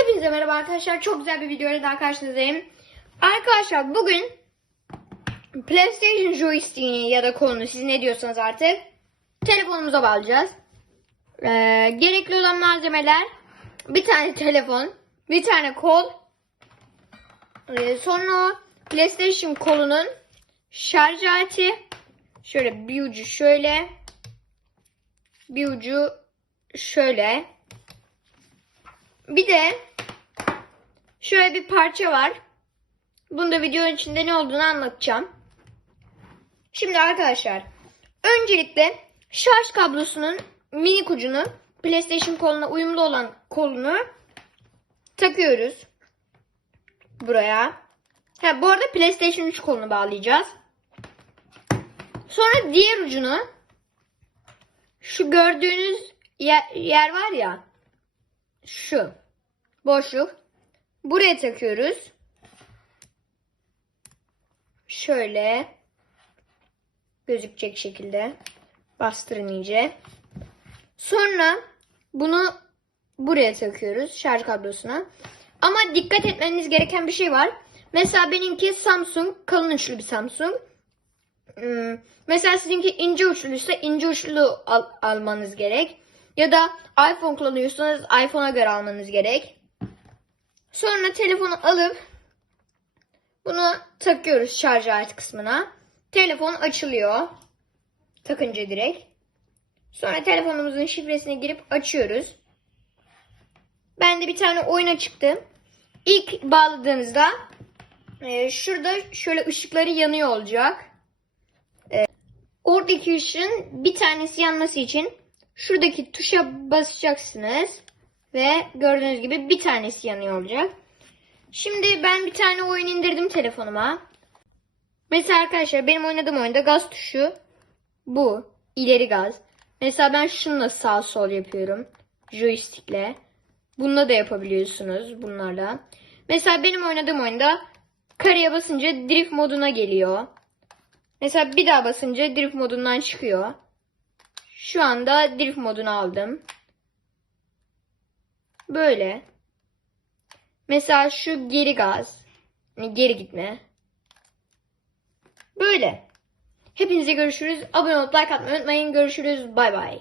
Hepinize merhaba arkadaşlar. Çok güzel bir videoyla daha karşınızdayım. Arkadaşlar bugün PlayStation joystick'ini ya da kolunu siz ne diyorsanız artık telefonumuza bağlayacağız. Ee, gerekli olan malzemeler bir tane telefon, bir tane kol, ee, sonra PlayStation kolunun şarj aleti, şöyle bir ucu şöyle, bir ucu şöyle. Bir de şöyle bir parça var. Bunu da videonun içinde ne olduğunu anlatacağım. Şimdi arkadaşlar öncelikle şarj kablosunun minik ucunu PlayStation koluna uyumlu olan kolunu takıyoruz. Buraya. Ha, bu arada PlayStation 3 kolunu bağlayacağız. Sonra diğer ucunu şu gördüğünüz yer, yer var ya şu boşluk buraya takıyoruz. Şöyle gözükecek şekilde bastırın iyice. Sonra bunu buraya takıyoruz şarj kablosuna. Ama dikkat etmeniz gereken bir şey var. Mesela benimki Samsung kalın uçlu bir Samsung. Hmm, Mesela sizinki ince uçluysa ince uçlu al- almanız gerek. Ya da iPhone kullanıyorsanız iPhone'a göre almanız gerek. Sonra telefonu alıp bunu takıyoruz şarj aleti kısmına. Telefon açılıyor. Takınca direkt. Sonra telefonumuzun şifresine girip açıyoruz. Ben de bir tane oyuna çıktım. İlk bağladığınızda e, şurada şöyle ışıkları yanıyor olacak. E, oradaki ışığın bir tanesi yanması için şuradaki tuşa basacaksınız. Ve gördüğünüz gibi bir tanesi yanıyor olacak. Şimdi ben bir tane oyun indirdim telefonuma. Mesela arkadaşlar benim oynadığım oyunda gaz tuşu bu. ileri gaz. Mesela ben şununla sağ sol yapıyorum. Joystick'le. Bununla da yapabiliyorsunuz bunlarla. Mesela benim oynadığım oyunda kareye basınca drift moduna geliyor. Mesela bir daha basınca drift modundan çıkıyor. Şu anda drift modunu aldım. Böyle. Mesela şu geri gaz. Yani geri gitme. Böyle. Hepinize görüşürüz. Abone olup like atmayı unutmayın. Görüşürüz. Bay bay.